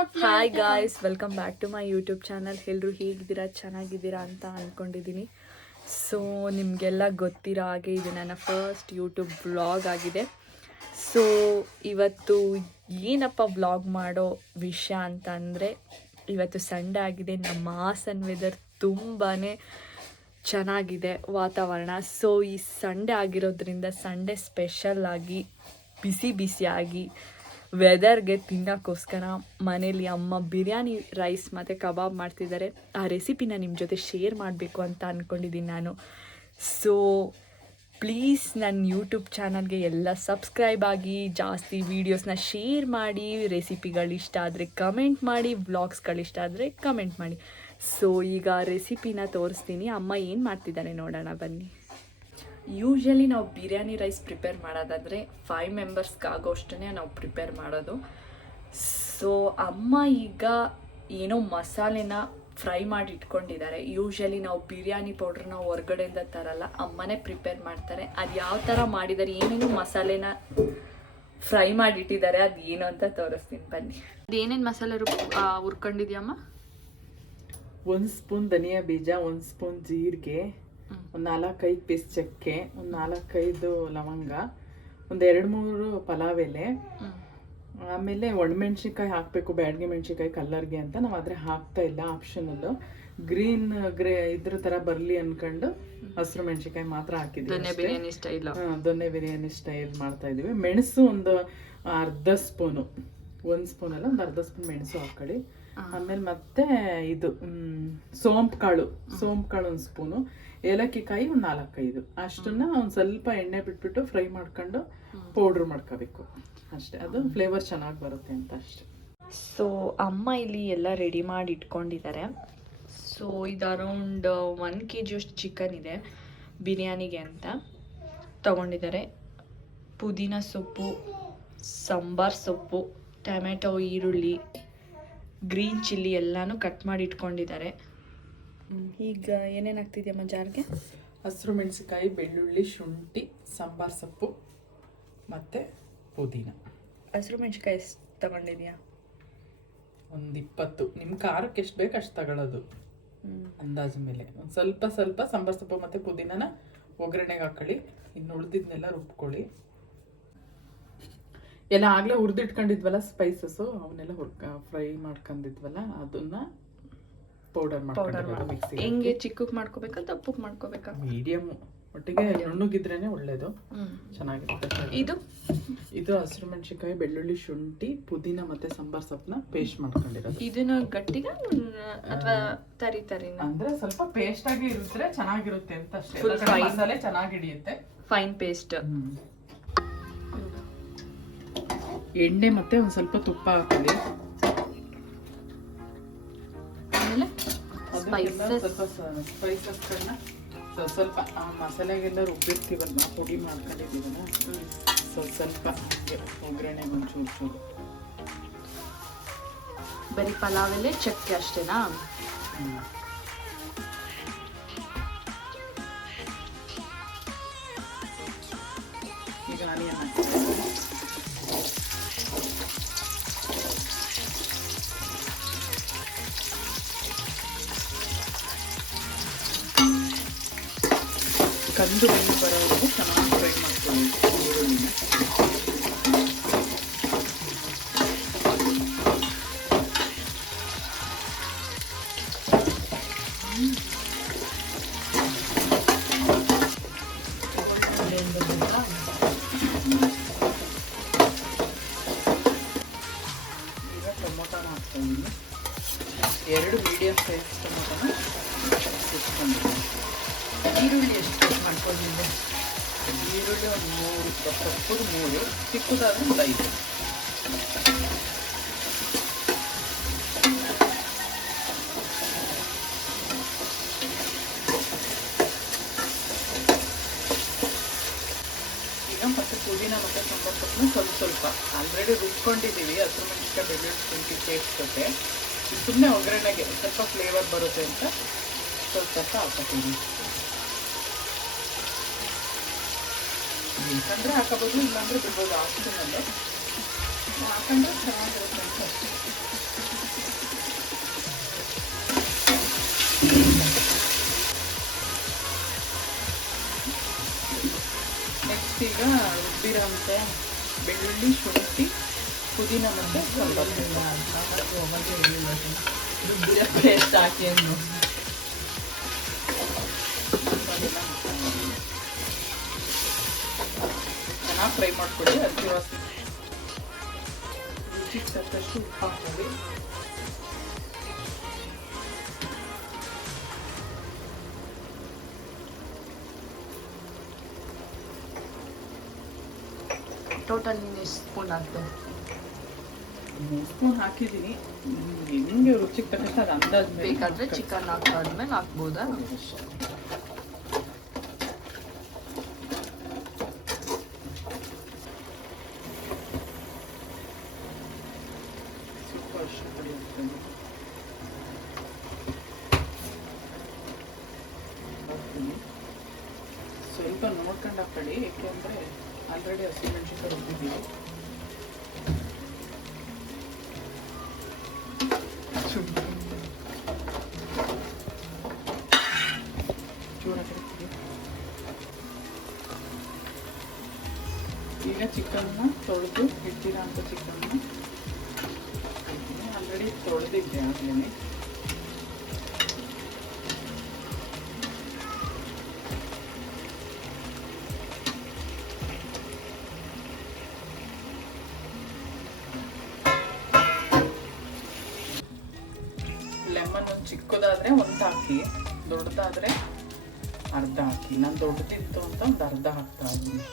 Hi guys, welcome back to my YouTube channel. ಎಲ್ಲರೂ ಹೇಗಿದ್ದೀರಾ, ಚೆನ್ನಾಗಿದ್ದೀರಾ ಅಂತ ಅಂದ್ಕೊಂಡಿದ್ದೀನಿ. ಸೊ ನಿಮಗೆಲ್ಲ ಗೊತ್ತಿರೋ ಹಾಗೆ ಇದು ನನ್ನ ಫಸ್ಟ್ ಯೂಟ್ಯೂಬ್ ವ್ಲಾಗ್ ಆಗಿದೆ. ಸೊ ಇವತ್ತು ಏನಪ್ಪ ವ್ಲಾಗ್ ಮಾಡೋ ವಿಷಯ ಅಂತ ಅಂದರೆ, ಇವತ್ತು ಸಂಡೇ ಆಗಿದೆ. ನಮ್ಮ ಹಾಸನ್ ವೆದರ್ ತುಂಬಾ ಚೆನ್ನಾಗಿದೆ ವಾತಾವರಣ. ಸೊ ಈ ಸಂಡೇ ಆಗಿರೋದ್ರಿಂದ ಸಂಡೇ ಸ್ಪೆಷಲ್ ಆಗಿ ಬಿಸಿಯಾಗಿ ವೆದರ್ಗೆ ತಿನ್ನೋಕ್ಕೋಸ್ಕರ ಮನೇಲಿ ಅಮ್ಮ ಬಿರಿಯಾನಿ ರೈಸ್ ಮತ್ತು ಕಬಾಬ್ ಮಾಡ್ತಿದ್ದಾರೆ. ಆ ರೆಸಿಪಿನ ನಿಮ್ಮ ಜೊತೆ ಶೇರ್ ಮಾಡಬೇಕು ಅಂತ ಅಂದ್ಕೊಂಡಿದ್ದೀನಿ ನಾನು. ಸೊ ಪ್ಲೀಸ್ ನನ್ನ ಯೂಟ್ಯೂಬ್ ಚಾನಲ್ಗೆ ಎಲ್ಲ ಸಬ್ಸ್ಕ್ರೈಬ್ ಆಗಿ, ಜಾಸ್ತಿ ವೀಡಿಯೋಸ್ನ ಶೇರ್ ಮಾಡಿ, ರೆಸಿಪಿಗಳಿಷ್ಟ ಆದರೆ ಕಮೆಂಟ್ ಮಾಡಿ, ವ್ಲಾಗ್ಸ್ಗಳಿಷ್ಟ ಆದರೆ ಕಮೆಂಟ್ ಮಾಡಿ. ಸೊ ಈಗ ರೆಸಿಪಿನ ತೋರಿಸ್ತೀನಿ. ಅಮ್ಮ ಏನು ಮಾಡ್ತಿದ್ದಾರೆ ನೋಡೋಣ ಬನ್ನಿ. ಯೂಶ್ವಲಿ ನಾವು ಬಿರಿಯಾನಿ ರೈಸ್ ಪ್ರಿಪೇರ್ ಮಾಡೋದಾದರೆ 5 ಮೆಂಬರ್ಸ್ಗೆ ಆಗೋಷ್ಟೇ ನಾವು ಪ್ರಿಪೇರ್ ಮಾಡೋದು. ಸೊ ಅಮ್ಮ ಈಗ ಏನೋ ಮಸಾಲೆನ ಫ್ರೈ ಮಾಡಿ ಇಟ್ಕೊಂಡಿದ್ದಾರೆ. ಯೂಶ್ವಲಿ ನಾವು ಬಿರಿಯಾನಿ ಪೌಡ್ರನ್ನ ಹೊರ್ಗಡೆಯಿಂದ ತರಲ್ಲ, ಅಮ್ಮನೇ ಪ್ರಿಪೇರ್ ಮಾಡ್ತಾರೆ. ಅದು ಯಾವ ಥರ ಮಾಡಿದ್ದಾರೆ, ಏನೇನು ಮಸಾಲೆನ ಫ್ರೈ ಮಾಡಿಟ್ಟಿದ್ದಾರೆ, ಅದು ಏನು ಅಂತ ತೋರಿಸ್ತೀನಿ ಬನ್ನಿ. ಅದೇನೇನು ಮಸಾಲೆ ಹುರ್ಕೊಂಡಿದ್ಯಮ್ಮ? 1 ಸ್ಪೂನ್ ಧನಿಯಾ ಬೀಜ, 1 ಸ್ಪೂನ್ ಜೀರಿಗೆ, ಒಂದು 4-5 ಪೀಸ್ ಚಕ್ಕೆ, ಒಂದು 4-5 ಲವಂಗ, ಒಂದು 2-3 ಪಲಾವ್ ಎಲೆ, ಆಮೇಲೆ ಒಣಮೆಣ್ಸಿನ್ಕಾಯಿ ಹಾಕಬೇಕು, ಬ್ಯಾಡಗಿ ಮೆಣಸಿನ್ಕಾಯಿ ಕಲ್ಲರ್ಗೆ ಅಂತ. ನಾವು ಆದರೆ ಹಾಕ್ತಾ ಇಲ್ಲ, ಆಪ್ಷನಲ್ಲು. ಗ್ರೀನ್ ಇದ್ರ ಥರ ಬರಲಿ ಅನ್ಕೊಂಡು ಹಸಿರು ಮೆಣಸಿನ್ಕಾಯಿ ಮಾತ್ರ ಹಾಕಿದ್ದೀವಿ. ದೊನ್ನೆ ಬಿರಿಯಾನಿ ಸ್ಟೈಲ್ ಮಾಡ್ತಾ ಇದೀವಿ. ಮೆಣಸು ಒಂದು ಅರ್ಧ ಸ್ಪೂನು, 1 ಸ್ಪೂನ್ ಅಲ್ಲ, ಒಂದು ಅರ್ಧ ಸ್ಪೂನ್ ಮೆಣಸು ಹಾಕೊಳ್ಳಿ. ಆಮೇಲೆ ಮತ್ತೆ ಇದು ಸೋಂಪು ಕಾಳು 1 ಸ್ಪೂನು, ಏಲಕ್ಕಿ ಕಾಯಿ ಒಂದು 4-5 ಅಷ್ಟನ್ನ ಒಂದು ಸ್ವಲ್ಪ ಎಣ್ಣೆ ಬಿಟ್ಬಿಟ್ಟು ಫ್ರೈ ಮಾಡ್ಕೊಂಡು ಪೌಡ್ರ್ ಮಾಡ್ಕೋಬೇಕು ಅಷ್ಟೇ. ಅದು ಫ್ಲೇವರ್ ಚೆನ್ನಾಗಿ ಬರುತ್ತೆ ಅಂತ ಅಷ್ಟೇ. ಸೊ ಅಮ್ಮ ಇಲ್ಲಿ ಎಲ್ಲ ರೆಡಿ ಮಾಡಿ ಇಟ್ಕೊಂಡಿದ್ದಾರೆ. ಸೊ ಇದು ಅರೌಂಡ್ 1 kg ಅಷ್ಟು ಚಿಕನ್ ಇದೆ ಬಿರಿಯಾನಿಗೆ ಅಂತ ತಗೊಂಡಿದ್ದಾರೆ. ಪುದೀನ ಸೊಪ್ಪು, ಸಾಂಬಾರ್ ಸೊಪ್ಪು, ಟೊಮೆಟೊ, ಈರುಳ್ಳಿ, ಗ್ರೀನ್ ಚಿಲ್ಲಿ ಎಲ್ಲನೂ ಕಟ್ ಮಾಡಿ ಇಟ್ಕೊಂಡಿದ್ದಾರೆ. ಈಗ ಏನೇನು ಹಾಕ್ತಿದ್ಯಮ್ಮ ಜಾರ್ಗೆ? ಹಸಿರು ಮೆಣಸಿನ್ಕಾಯಿ, ಬೆಳ್ಳುಳ್ಳಿ, ಶುಂಠಿ, ಸಾಂಬಾರ್ ಸೊಪ್ಪು ಮತ್ತು ಪುದೀನ. ಹಸಿರು ಮೆಣಸಿನ್ಕಾಯಿ ಎಷ್ಟು ತಗೊಂಡಿದ್ಯಾ? ಒಂದು 20. ನಿಮ್ಮ ಖಾರಕ್ಕೆ ಎಷ್ಟು ಬೇಕು ಅಷ್ಟು ತಗೊಳ್ಳೋದು ಅಂದಾಜು ಮೇಲೆ. ಒಂದು ಸ್ವಲ್ಪ ಸಾಂಬಾರ್ ಸೊಪ್ಪು ಮತ್ತು ಪುದೀನನ ಒಗ್ಗರಣೆಗೆ ಹಾಕೊಳ್ಳಿ. ಇನ್ನು ಉಳಿದಿದ್ನೆಲ್ಲ ರುಬ್ಕೊಳ್ಳಿ. ಎಲ್ಲ ಆಗಲೇ ಹುರಿದಿಟ್ಕೊಂಡಿದ್ವಲ್ಲ ಸ್ಪೈಸಸ್ಸು, ಅವನ್ನೆಲ್ಲ ಫ್ರೈ ಮಾಡ್ಕೊಂಡಿದ್ವಲ್ಲ ಅದನ್ನ ಪೌಡರ್ ಮಾಡ್ಕೊಂಡು ಮಿಕ್ಸಿ. ಹೆಂಗೆ ಚಿಕ್ಕಕ್ಕೆ ಮಾಡ್ಕೋಬೇಕಾ, ದಪ್ಪಕ್ಕೆ ಮಾಡ್ಕೋಬೇಕಾ? ಮೀಡಿಯಮ್ ಒಟ್ಟಿಗೆ ನುಣ್ಣಗಿದ್ರೇನೆ ಒಳ್ಳೇದು, ಚೆನ್ನಾಗಿರುತ್ತೆ. ಇದು ಹಸಿರು ಮೆಣಸಿನ್ಕಾಯಿ, ಬೆಳ್ಳುಳ್ಳಿ, ಶುಂಠಿ, ಪುದೀನ ಮತ್ತೆ ಸಾಂಬಾರ್ ಸೊಪ್ಪನ್ನ ಪೇಸ್ಟ್ ಮಾಡ್ಕೊಂಡಿರೋದು. ಇದನ್ನ ಗಟ್ಟಿಗ ಅಥವಾ ತರಿ ಅಂದ್ರೆ ಸ್ವಲ್ಪ ಪೇಸ್ಟ್ ಆಗಿ ಇರುತ್ತೆ, ಚೆನ್ನಾಗಿರುತ್ತೆ ಅಂತ ಅಷ್ಟೇ. ಮಸಾಲೆ ಚೆನ್ನಾಗಿ ಹಿಡಿಯುತ್ತೆ. Fine paste. ಎಣ್ಣೆ ಮತ್ತೆ ಒಂದು ಸ್ವಲ್ಪ ತುಪ್ಪ ಹಾಕೊಳ್ಳಿ. ಆಮೇಲೆ ಸ್ಪೈಸಸ್ಗಳನ್ನ ಸ್ವಲ್ಪ ಮಸಾಲೆಗೆಲ್ಲ ರುಬ್ಬಿರ್ತೀವಲ್ಲ, ಪುಡಿ ಮಾಡ್ಕೊಂಡಿದ್ದೀವಲ್ಲ, ಸ್ವಲ್ಪ ಒಗ್ಗರಣೆ ಒಂಚೂರು. ಬರೀ ಪಲಾವ್ ಎಲೆ, ಚಕ್ಕೆ ಅಷ್ಟೇನಾ? ಈಗ ಆನಿಯನ್ ಕಂದು ಬೆಂದು ಬರೋವರೆಗೂ ಚೆನ್ನಾಗಿ ಫ್ರೈ ಮಾಡ್ಕೊಳ್ಳಿ ಈರುಳ್ಳಿನ. ಈಗ ಟೊಮೊಟೊನ ಹಾಕ್ಕೊಂಡಿದ್ದೀನಿ. 2 ಮೀಡಿಯಂ ಸೈಜ್ ಟೊಮೊಟೊನ ಇಟ್ಕೊಂಡಿದ್ದೀನಿ. ಈರುಳ್ಳಿ ಎಷ್ಟು ಮಾಡ್ಕೊಂಡಿದ್ದೆ? ಈರುಳ್ಳಿ ಒಂದು 3, ದಪ್ಪದು 3, ಚಿಕ್ಕದಾದ್ರೆ ಒಂದು 5. ಈಗ ಮತ್ತೆ ಪುದೀನ ಮತ್ತು ಸಾಂಬಾರ್ ಸೊಪ್ಪನ್ನ ಸ್ವಲ್ಪ ಆಲ್ರೆಡಿ ರುಬ್ಕೊಂಡಿದ್ದೀವಿ. ಹಸಿರು ಮೆಣಸಿನ್ಕಾಯಿ, ಬೆಳ್ಳುಳ್ಳಿ, ಶುಂಠಿ ಪೇಸ್ಟ್ ಜೊತೆ ಸುಮ್ಮನೆ ಒಗ್ಗರಣೆಗೆ ಸ್ವಲ್ಪ ಫ್ಲೇವರ್ ಬರುತ್ತೆ ಅಂತ ಸ್ವಲ್ಪ ಹಾಕೋತೀನಿ. ಬೇಕಂದ್ರೆ ಹಾಕೋಬೋದು, ಇಲ್ಲಾಂದ್ರೆ ಬಿಡ್ಬೋದು. ಆಪ್ಷನಲ್ಲೇ ಹಾಕೊಂಡ್ರೆ ಚೆನ್ನಾಗಿರುತ್ತೆ ಅಂತ. ಈಗ ರುಬ್ಬಿರೋಂಥ ಬೆಳ್ಳುಳ್ಳಿ, ಶುಂಠಿ, ಪುದೀನ ಮತ್ತು ರುಬ್ಬಿರೋ ಪೇಸ್ಟ್ ಹಾಕಿ ಅನ್ನು ಚೆನ್ನಾಗಿ ಫ್ರೈ ಮಾಡ್ಕೊಳ್ಳಿ. ಅಕ್ಕಿ ವಾಸನೆ ರುಚಿಗೆ ತಕ್ಕಷ್ಟು ಉಪ್ಪು ಹಾಕೊಳ್ಳಿ. ಟೋಟಲ್ ನೀನು ಎಷ್ಟು ಸ್ಪೂನ್ ಹಾಕ್ತೆ? 3 ಸ್ಪೂನ್ ಹಾಕಿದ್ದೀನಿ. ನಿಮಗೆ ರುಚಿಗೆ ತಕ್ಕಷ್ಟು ಅದು ಅಂದಾಜು ಬೇಕಾದರೆ ಚಿಕನ್ ಹಾಕಾದ್ಮೇಲೆ ಹಾಕ್ಬೋದಾ? ಸ್ವಲ್ಪ ನೋಡ್ಕೊಂಡು ಹಾಕೊಳ್ಳಿ, ಏಕೆಂದರೆ ಆಲ್ರೆಡಿ ಹಸಿಮೆಣಸಿನಕಾಯಿ ರುಬ್ಬಿದ್ದೀವಿ. ಈಗ ಚಿಕನ್ನ ತೊಳೆದು ಇಟ್ಟಿರೋ ಅಂಥ ಚಿಕನ್ನ ಆಲ್ರೆಡಿ ತೊಳೆದಿದ್ದೆ ಆಗಲೇ. ಲೆಮನ್ ಒಂದು ಚಿಕ್ಕದಾದರೆ ಒಂದು ಹಾಕಿ, ದೊಡ್ಡದಾದರೆ ಅರ್ಧ ಹಾಕಿ. ನಾನು ದೊಡ್ಡದಿತ್ತು ಅಂತ ಒಂದು ಅರ್ಧ ಹಾಕ್ತಾ ಇದ್ದೀನಿ.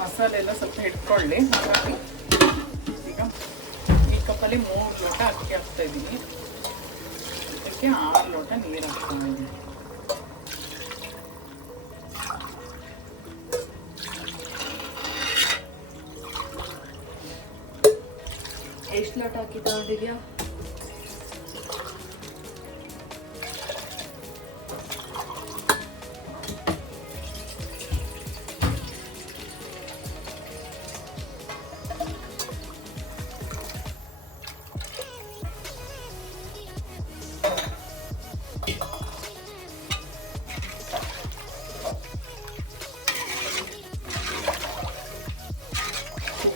ಮಸಾಲೆ ಎಲ್ಲ ಸ್ವಲ್ಪ ಹಿಡ್ಕೊಳ್ಳಿ. ಹಾಗಾಗಿ ಈಗ ಈ ಕಪ್ಪಲ್ಲಿ 3 ಲೋಟ ಅಕ್ಕಿ ಹಾಕ್ತಾ ಇದ್ದೀನಿ. ಅದಕ್ಕೆ 6 ಲೋಟ ನೀರು ಹಾಕ್ತಾ ಇದ್ದೀನಿ. ಎಷ್ಟು ಲೋಟ ಅಕ್ಕಿ ತಗೊಂಡಿದ್ಯಾ?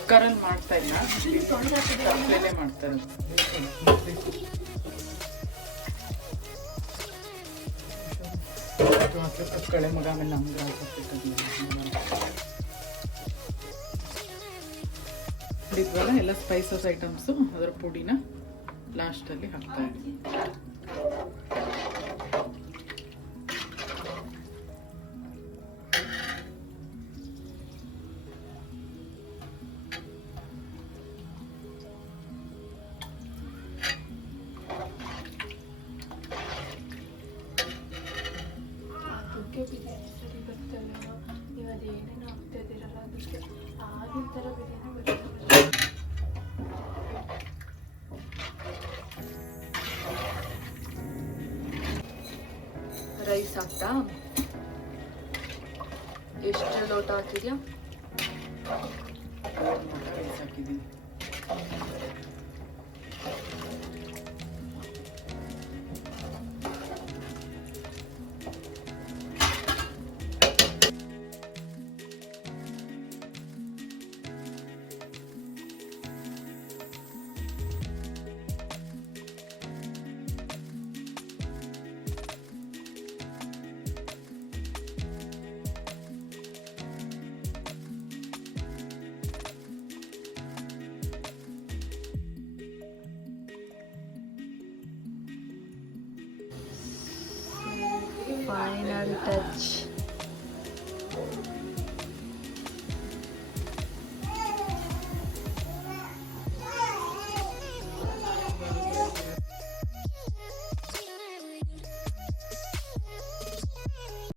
ಕುಕ್ಕರಲ್ಲಿ ಮಾಡ್ತಾ ಇಲ್ಲ, ತಪ್ಪಲೆಲೆ ಮಾಡ್ತಾ ಇರೋದು. ಕಳೆ ಮಗ ಆಮೇಲೆ ನಮ್ಗೆ ಇದ್ವಲ್ಲ ಎಲ್ಲ ಸ್ಪೈಸಸ್ ಐಟಮ್ಸು, ಅದರ ಪುಡಿನ ಲಾಸ್ಟಲ್ಲಿ ಹಾಕ್ತಾ ಇದ್ದೀನಿ. ಬಿರಿಯಾನಿ ಸರಿ ಬರ್ತಾಯಿಲ್ಲ, ನೀವು ಅದೇನೇನು ಆಗ್ತಾ ಇದ್ದೀರಲ್ಲ ಅದಕ್ಕೆ ಆಗಿನ ಥರ ಬಿರಿಯಾನಿ ಬರ್ತದೆ. ರೈಸ್ ಹಾಕ್ತಾ? ಎಷ್ಟು ಲೋಟ ಹಾಕಿದ್ಯಾ? 4 ಲೋಟ ರೈಸ್ ಹಾಕಿದ್ದೀನಿ. Final touch.